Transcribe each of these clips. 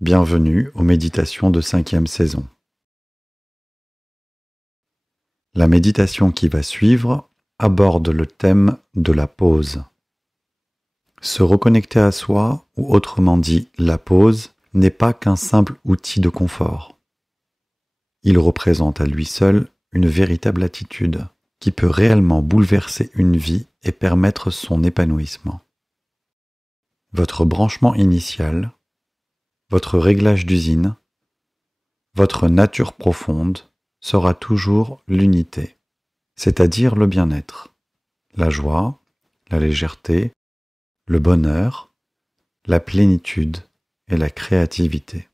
Bienvenue aux méditations de 5e saison. La méditation qui va suivre aborde le thème de la pause. Se reconnecter à soi, ou autrement dit la pause, n'est pas qu'un simple outil de confort. Il représente à lui seul une véritable attitude qui peut réellement bouleverser une vie et permettre son épanouissement. Votre branchement initial, votre réglage d'usine, votre nature profonde sera toujours l'unité, c'est-à-dire le bien-être, la joie, la légèreté, le bonheur, la plénitude et la créativité.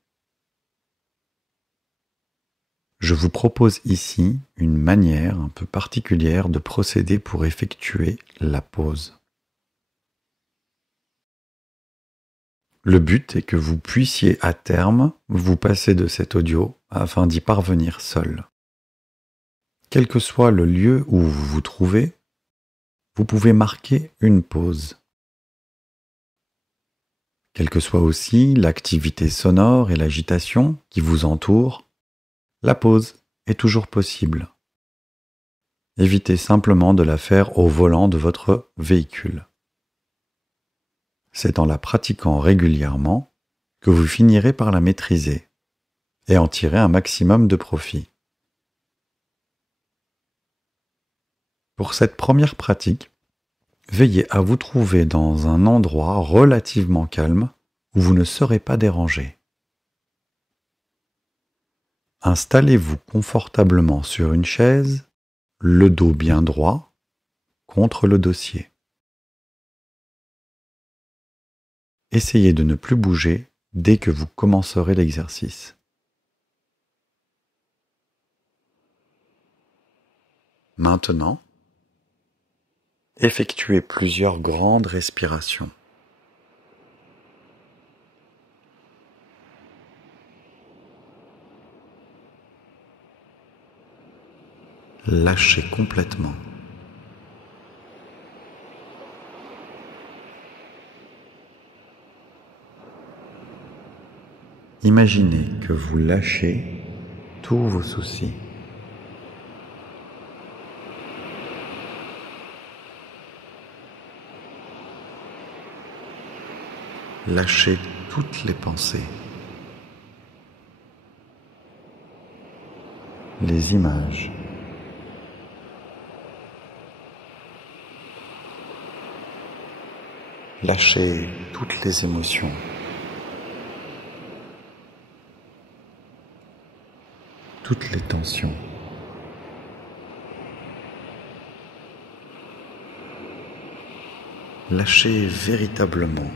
Je vous propose ici une manière un peu particulière de procéder pour effectuer la pause. Le but est que vous puissiez à terme vous passer de cet audio afin d'y parvenir seul. Quel que soit le lieu où vous vous trouvez, vous pouvez marquer une pause. Quelle que soit aussi l'activité sonore et l'agitation qui vous entourent, la pause est toujours possible. Évitez simplement de la faire au volant de votre véhicule. C'est en la pratiquant régulièrement que vous finirez par la maîtriser et en tirer un maximum de profit. Pour cette première pratique, veillez à vous trouver dans un endroit relativement calme où vous ne serez pas dérangé. Installez-vous confortablement sur une chaise, le dos bien droit, contre le dossier. Essayez de ne plus bouger dès que vous commencerez l'exercice. Maintenant, effectuez plusieurs grandes respirations. Lâchez complètement. Imaginez que vous lâchez tous vos soucis. Lâchez toutes les pensées, les images, lâchez toutes les émotions. Toutes les tensions. Lâchez véritablement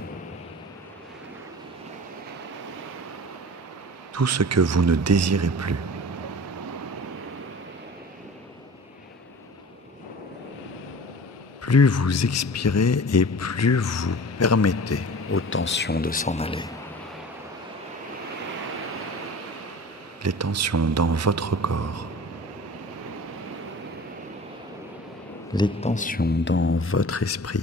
tout ce que vous ne désirez plus. Plus vous expirez et plus vous permettez aux tensions de s'en aller. Les tensions dans votre corps, les tensions dans votre esprit,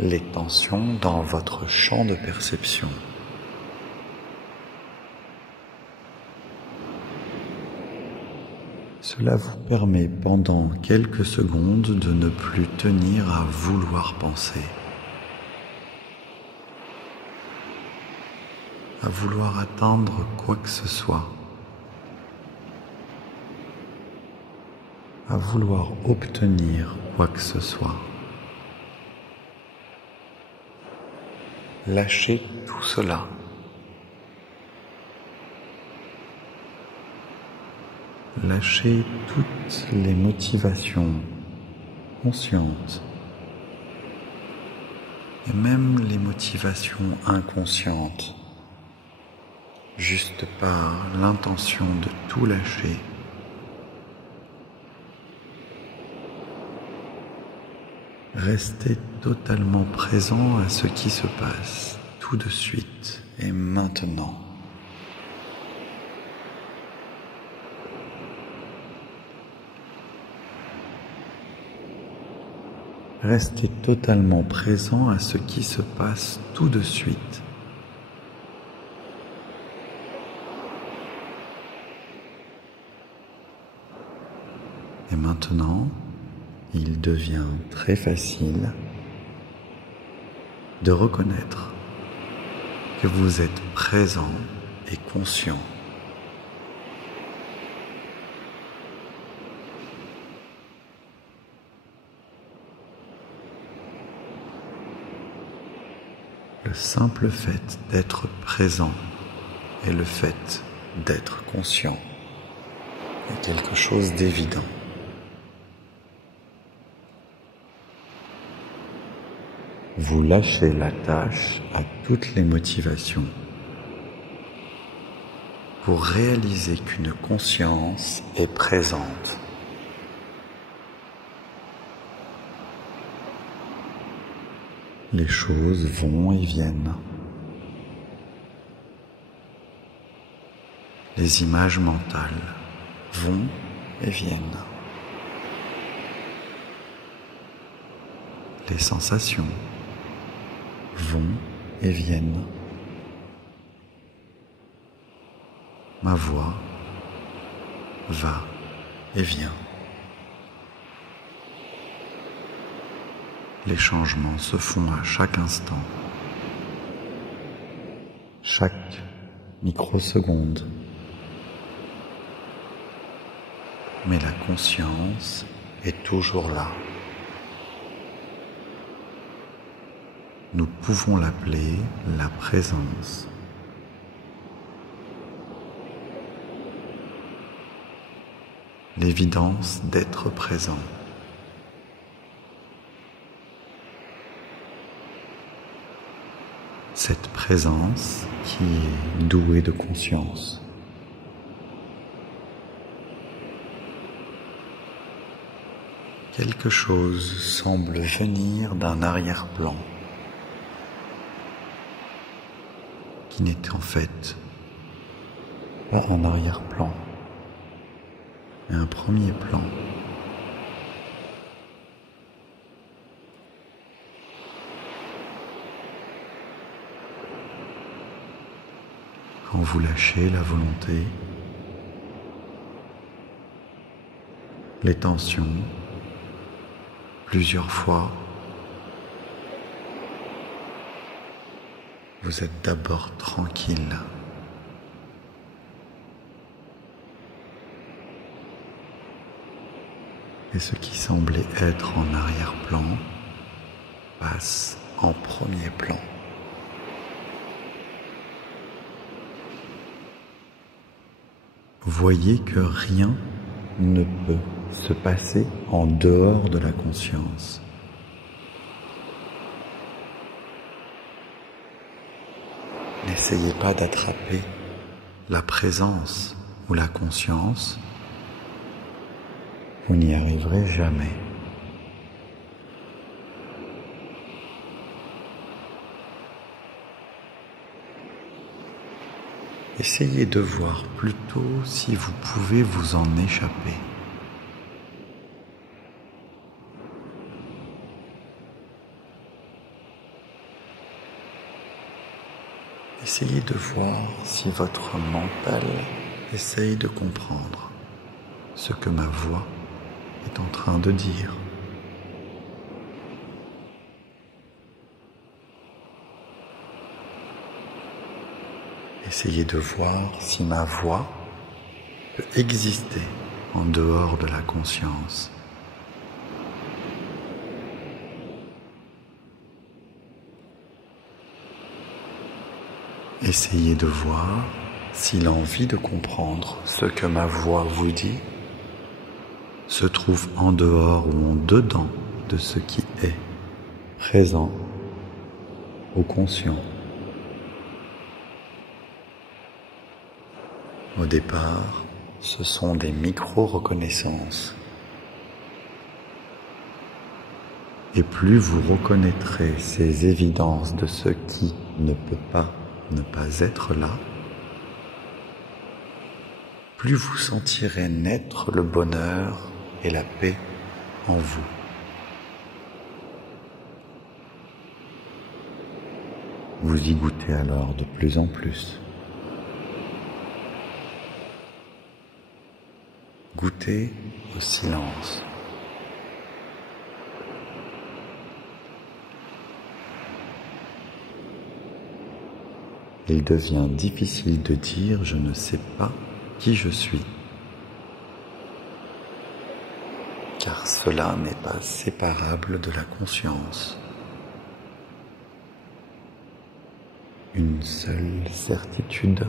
les tensions dans votre champ de perception. Cela vous permet pendant quelques secondes de ne plus tenir à vouloir penser, à vouloir atteindre quoi que ce soit, à vouloir obtenir quoi que ce soit. Lâchez tout cela. Lâchez toutes les motivations conscientes et même les motivations inconscientes, juste par l'intention de tout lâcher. Restez totalement présent à ce qui se passe tout de suite et maintenant. Reste totalement présent à ce qui se passe tout de suite. Et maintenant, il devient très facile de reconnaître que vous êtes présent et conscient. Le simple fait d'être présent et le fait d'être conscient est quelque chose d'évident. Vous lâchez la tâche à toutes les motivations pour réaliser qu'une conscience est présente. Les choses vont et viennent. Les images mentales vont et viennent. Les sensations vont et viennent. Ma voix va et vient. Les changements se font à chaque instant, chaque microseconde. Mais la conscience est toujours là. Nous pouvons l'appeler la présence. L'évidence d'être présent. Cette présence qui est douée de conscience. Quelque chose semble venir d'un arrière-plan qui n'est en fait pas un arrière-plan, mais un premier plan. Quand vous lâchez la volonté, les tensions, plusieurs fois, vous êtes d'abord tranquille. Et ce qui semblait être en arrière-plan passe en premier plan. Voyez que rien ne peut se passer en dehors de la conscience. N'essayez pas d'attraper la présence ou la conscience, vous n'y arriverez jamais. Essayez de voir plutôt si vous pouvez vous en échapper. Essayez de voir si votre mental essaye de comprendre ce que ma voix est en train de dire. Essayez de voir si ma voix peut exister en dehors de la conscience. Essayez de voir si l'envie de comprendre ce que ma voix vous dit se trouve en dehors ou en dedans de ce qui est présent ou conscient. Au départ, ce sont des micro-reconnaissances. Et plus vous reconnaîtrez ces évidences de ce qui ne peut pas ne pas être là, plus vous sentirez naître le bonheur et la paix en vous. Vous y goûtez alors de plus en plus. Goûtez au silence. Il devient difficile de dire « je ne sais pas qui je suis », car cela n'est pas séparable de la conscience. Une seule certitude,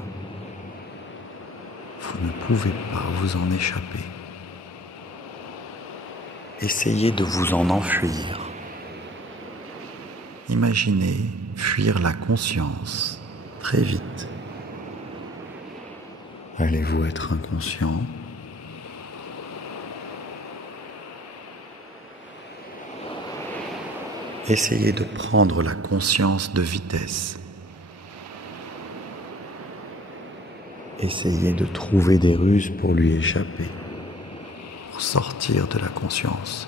vous ne pouvez pas vous en échapper. Essayez de vous en enfuir. Imaginez fuir la conscience très vite. Allez-vous être inconscient? Essayez de prendre la conscience de vitesse. Essayez de trouver des ruses pour lui échapper, pour sortir de la conscience.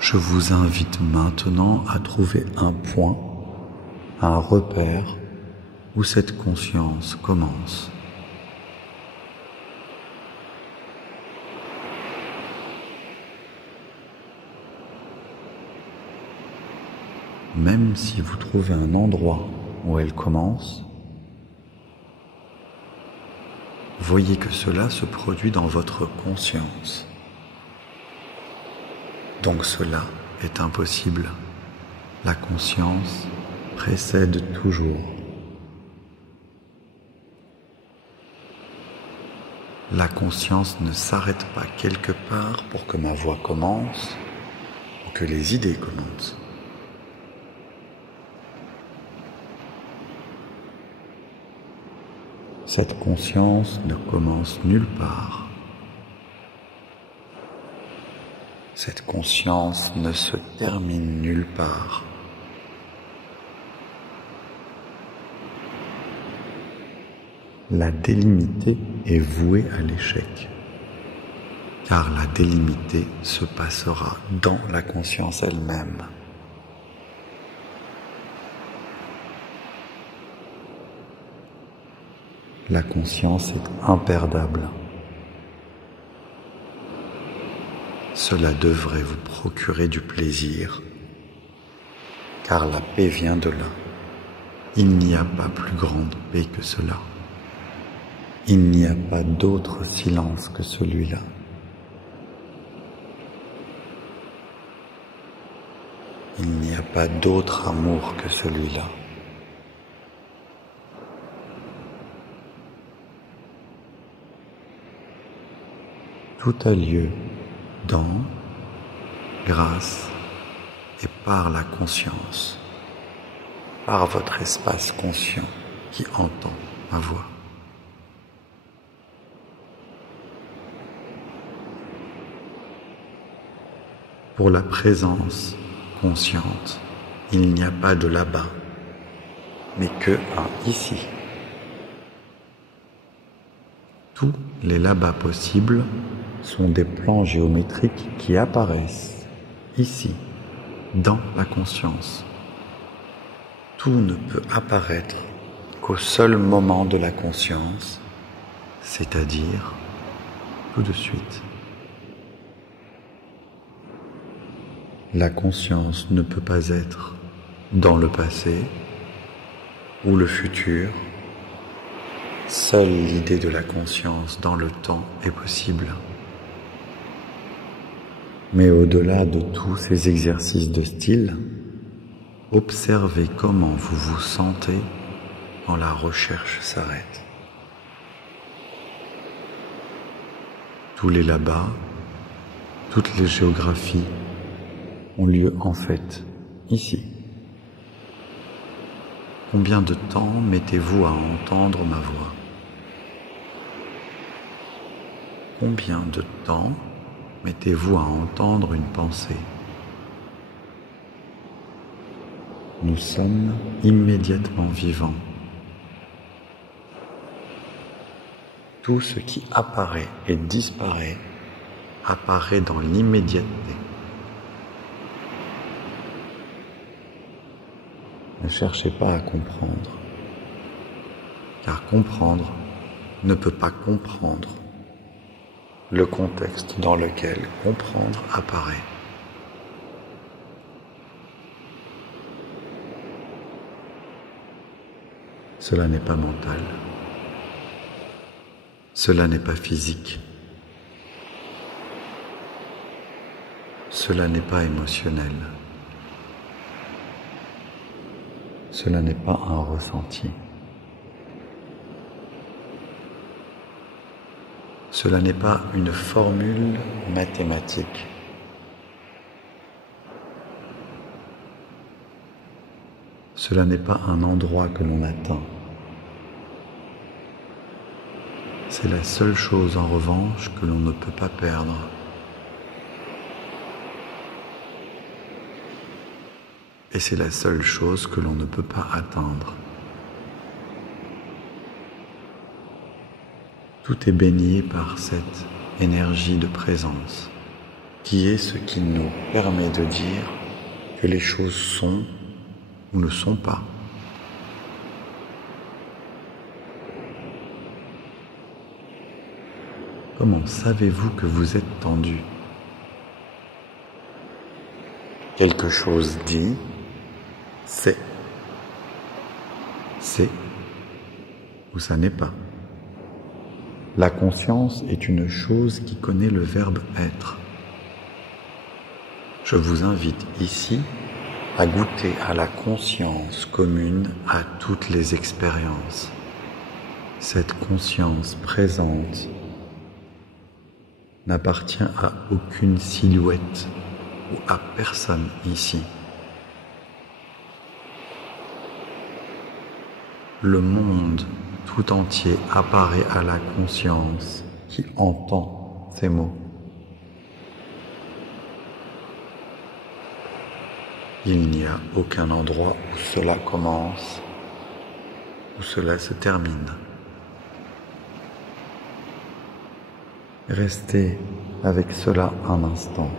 Je vous invite maintenant à trouver un point, un repère où cette conscience commence. Même si vous trouvez un endroit où elle commence, voyez que cela se produit dans votre conscience. Donc cela est impossible. La conscience précède toujours. La conscience ne s'arrête pas quelque part pour que ma voix commence ou que les idées commencent. Cette conscience ne commence nulle part. Cette conscience ne se termine nulle part. La délimitée est vouée à l'échec, car la délimitée se passera dans la conscience elle-même. La conscience est imperdable. Cela devrait vous procurer du plaisir, car la paix vient de là. Il n'y a pas plus grande paix que cela. Il n'y a pas d'autre silence que celui-là. Il n'y a pas d'autre amour que celui-là. Tout a lieu dans, grâce et par la conscience, par votre espace conscient qui entend ma voix. Pour la présence consciente, il n'y a pas de là-bas, mais que un ici. Tous les là-bas possibles sont des plans géométriques qui apparaissent ici, dans la conscience. Tout ne peut apparaître qu'au seul moment de la conscience, c'est-à-dire tout de suite. La conscience ne peut pas être dans le passé ou le futur. Seule l'idée de la conscience dans le temps est possible. Mais au-delà de tous ces exercices de style, observez comment vous vous sentez quand la recherche s'arrête. Tous les là-bas, toutes les géographies ont lieu en fait ici. Combien de temps mettez-vous à entendre ma voix? Combien de temps mettez-vous à entendre une pensée? Nous sommes immédiatement vivants. Tout ce qui apparaît et disparaît apparaît dans l'immédiateté. Ne cherchez pas à comprendre, car comprendre ne peut pas comprendre le contexte dans lequel comprendre apparaît. Cela n'est pas mental. Cela n'est pas physique. Cela n'est pas émotionnel. Cela n'est pas un ressenti. Cela n'est pas une formule mathématique. Cela n'est pas un endroit que l'on atteint. C'est la seule chose en revanche que l'on ne peut pas perdre. Et c'est la seule chose que l'on ne peut pas atteindre. Tout est baigné par cette énergie de présence, qui est ce qui nous permet de dire que les choses sont ou ne sont pas. Comment savez-vous que vous êtes tendu? Quelque chose dit, c'est ou ça n'est pas. La conscience est une chose qui connaît le verbe être. Je vous invite ici à goûter à la conscience commune à toutes les expériences. Cette conscience présente n'appartient à aucune silhouette ou à personne ici. Le monde tout entier apparaît à la conscience qui entend ces mots. Il n'y a aucun endroit où cela commence, où cela se termine. Restez avec cela un instant.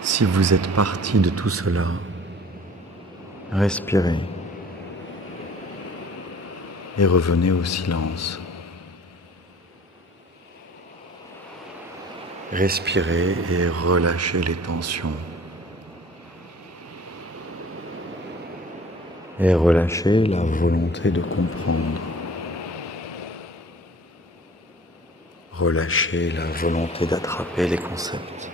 Si vous êtes parti de tout cela, respirez et revenez au silence. Respirez et relâchez les tensions. Et relâchez la volonté de comprendre. Relâchez la volonté d'attraper les concepts.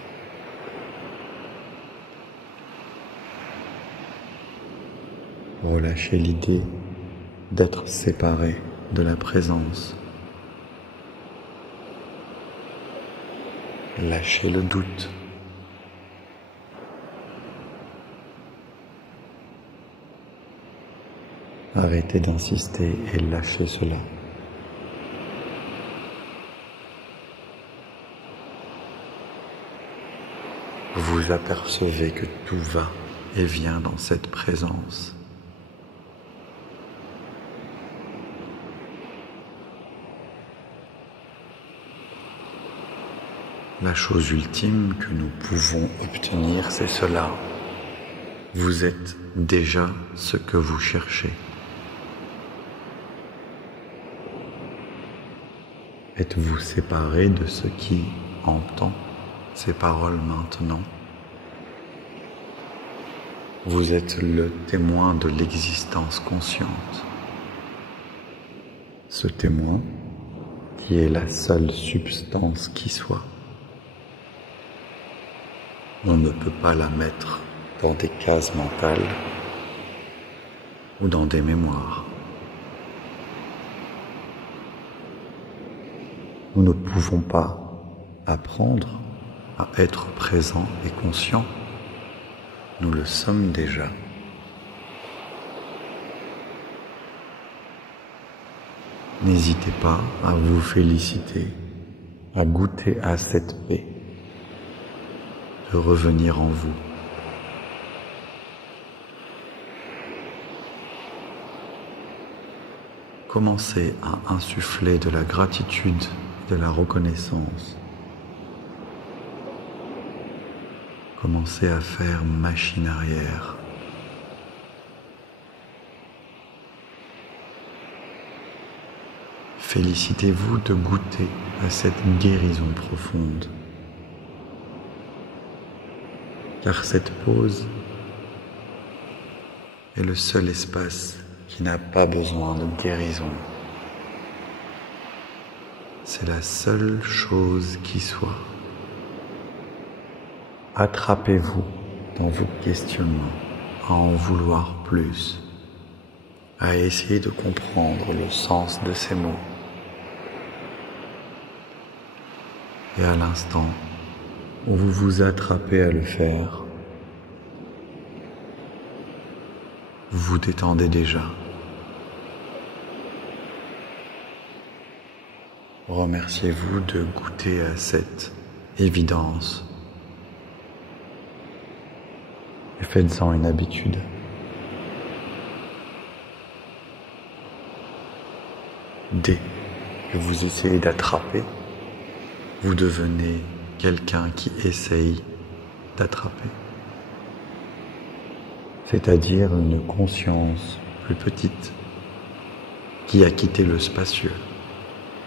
Relâchez l'idée d'être séparé de la présence. Lâchez le doute. Arrêtez d'insister et lâchez cela. Vous apercevez que tout va et vient dans cette présence. La chose ultime que nous pouvons obtenir, c'est cela. Vous êtes déjà ce que vous cherchez. Êtes-vous séparé de ce qui entend ces paroles maintenant? Vous êtes le témoin de l'existence consciente. Ce témoin qui est la seule substance qui soit. On ne peut pas la mettre dans des cases mentales ou dans des mémoires. Nous ne pouvons pas apprendre à être présent et conscient. Nous le sommes déjà. N'hésitez pas à vous féliciter, à goûter à cette paix, de revenir en vous. commencez à insuffler de la gratitude et de la reconnaissance. Commencez à faire machine arrière. Félicitez-vous de goûter à cette guérison profonde. Car cette pause est le seul espace qui n'a pas besoin de guérison. C'est la seule chose qui soit. Attrapez-vous dans vos questionnements à en vouloir plus, à essayer de comprendre le sens de ces mots. Et à l'instant où vous vous attrapez à le faire, vous vous détendez déjà. Remerciez-vous de goûter à cette évidence et faites-en une habitude. Dès que vous essayez d'attraper, vous devenez quelqu'un qui essaye d'attraper. C'est-à-dire une conscience plus petite qui a quitté le spacieux,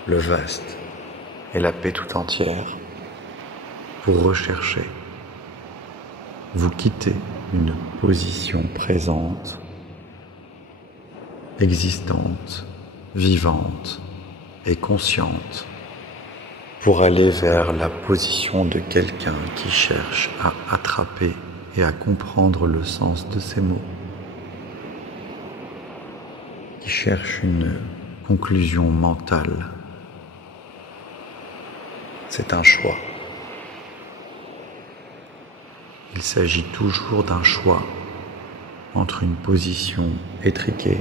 le vaste et la paix tout entière pour rechercher. Vous quittez une position présente, existante, vivante et consciente pour aller vers la position de quelqu'un qui cherche à attraper et à comprendre le sens de ces mots, qui cherche une conclusion mentale. C'est un choix. Il s'agit toujours d'un choix entre une position étriquée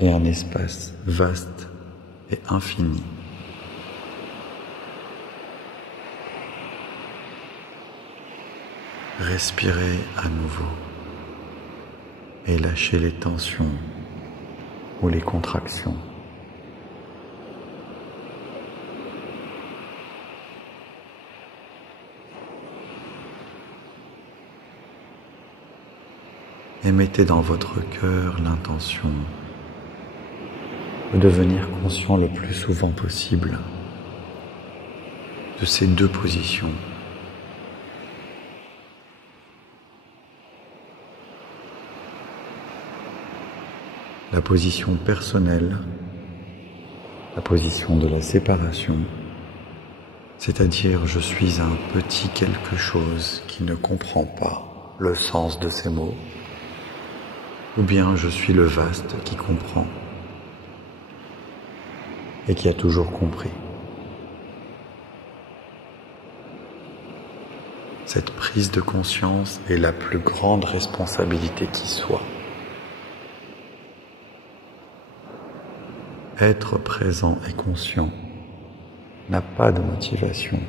et un espace vaste et infini. Respirez à nouveau et lâchez les tensions ou les contractions. Et mettez dans votre cœur l'intention de devenir conscient le plus souvent possible de ces deux positions. La position personnelle, la position de la séparation, c'est-à-dire je suis un petit quelque chose qui ne comprend pas le sens de ces mots, ou bien je suis le vaste qui comprend et qui a toujours compris. Cette prise de conscience est la plus grande responsabilité qui soit. Être présent et conscient n'a pas de motivation.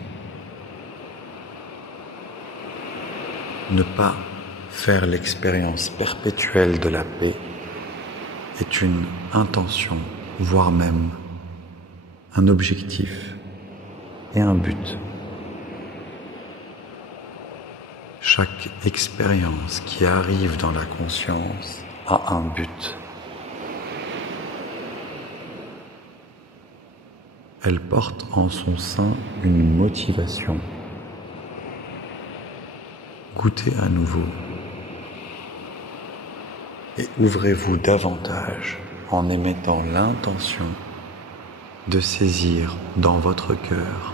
Ne pas faire l'expérience perpétuelle de la paix est une intention, voire même un objectif et un but. Chaque expérience qui arrive dans la conscience a un but. Elle porte en son sein une motivation. Goûtez à nouveau et ouvrez-vous davantage en émettant l'intention de saisir dans votre cœur,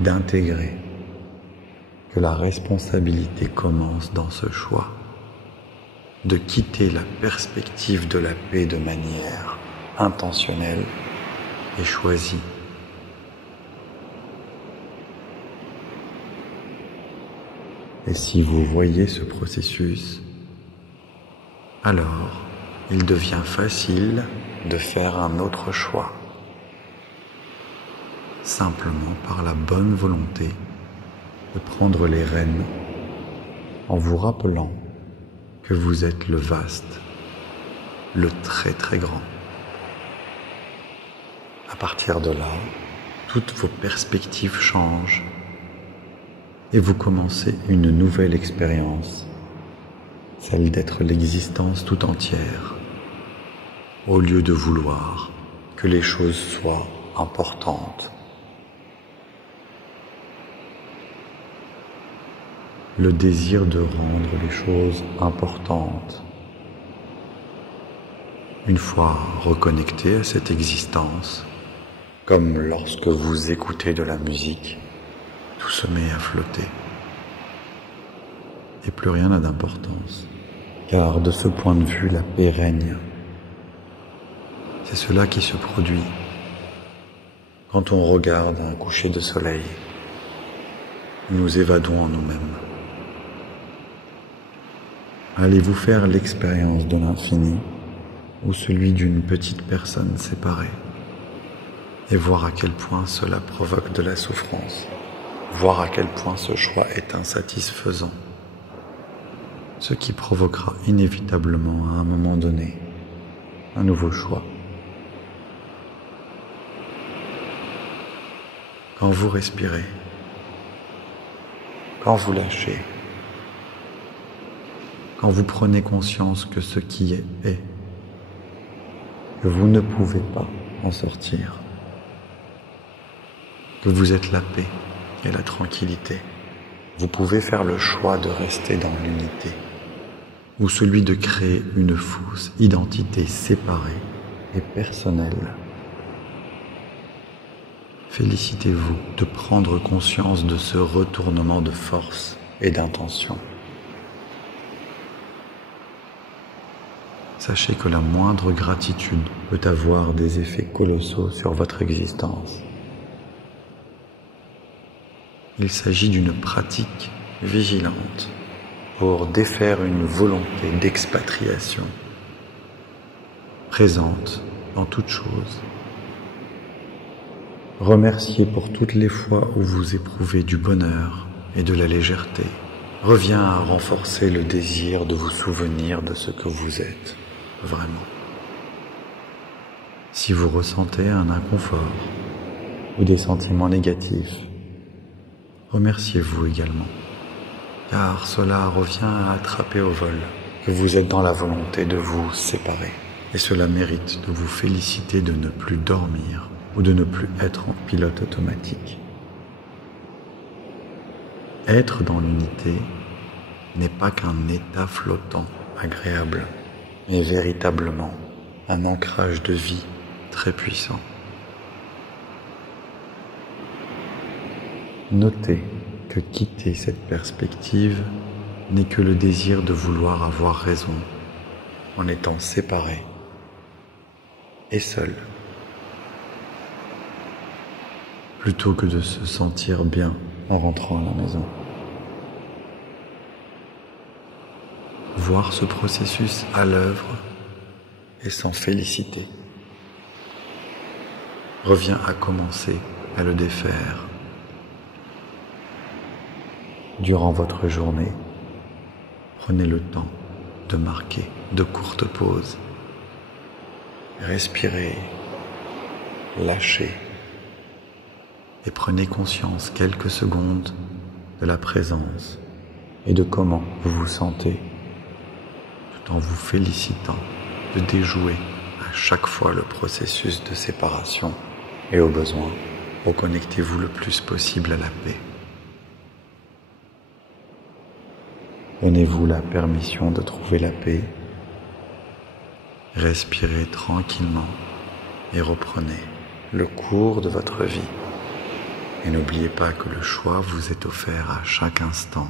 d'intégrer que la responsabilité commence dans ce choix, de quitter la perspective de la paix de manière intentionnelle et choisie. Et si vous voyez ce processus, alors il devient facile de faire un autre choix, simplement par la bonne volonté de prendre les rênes en vous rappelant que vous êtes le vaste, le très très grand, partir de là, toutes vos perspectives changent et vous commencez une nouvelle expérience, celle d'être l'existence tout entière, au lieu de vouloir que les choses soient importantes. Le désir de rendre les choses importantes. Une fois reconnecté à cette existence, comme lorsque vous écoutez de la musique, tout se met à flotter. Et plus rien n'a d'importance, car de ce point de vue, la paix règne. C'est cela qui se produit quand on regarde un coucher de soleil. Nous nous évadons en nous-mêmes. Allez-vous faire l'expérience de l'infini ou celui d'une petite personne séparée et voir à quel point cela provoque de la souffrance, voir à quel point ce choix est insatisfaisant, ce qui provoquera inévitablement à un moment donné un nouveau choix. Quand vous respirez, quand vous lâchez, quand vous prenez conscience que ce qui est, que vous ne pouvez pas en sortir, que vous êtes la paix et la tranquillité, vous pouvez faire le choix de rester dans l'unité, ou celui de créer une fausse identité séparée et personnelle. Félicitez-vous de prendre conscience de ce retournement de force et d'intention. Sachez que la moindre gratitude peut avoir des effets colossaux sur votre existence. Il s'agit d'une pratique vigilante pour défaire une volonté d'expatriation présente dans toute chose. Remerciez pour toutes les fois où vous éprouvez du bonheur et de la légèreté. Revient à renforcer le désir de vous souvenir de ce que vous êtes vraiment. Si vous ressentez un inconfort ou des sentiments négatifs, remerciez-vous également, car cela revient à attraper au vol que vous êtes dans la volonté de vous séparer, et cela mérite de vous féliciter de ne plus dormir ou de ne plus être en pilote automatique. Être dans l'unité n'est pas qu'un état flottant agréable, mais véritablement un ancrage de vie très puissant. Notez que quitter cette perspective n'est que le désir de vouloir avoir raison en étant séparé et seul, plutôt que de se sentir bien en rentrant à la maison. Voir ce processus à l'œuvre et s'en féliciter revient à commencer à le défaire. Durant votre journée, prenez le temps de marquer de courtes pauses. Respirez, lâchez et prenez conscience quelques secondes de la présence et de comment vous vous sentez, tout en vous félicitant de déjouer à chaque fois le processus de séparation et au besoin, reconnectez-vous le plus possible à la paix. Donnez-vous la permission de trouver la paix, respirez tranquillement et reprenez le cours de votre vie. Et n'oubliez pas que le choix vous est offert à chaque instant.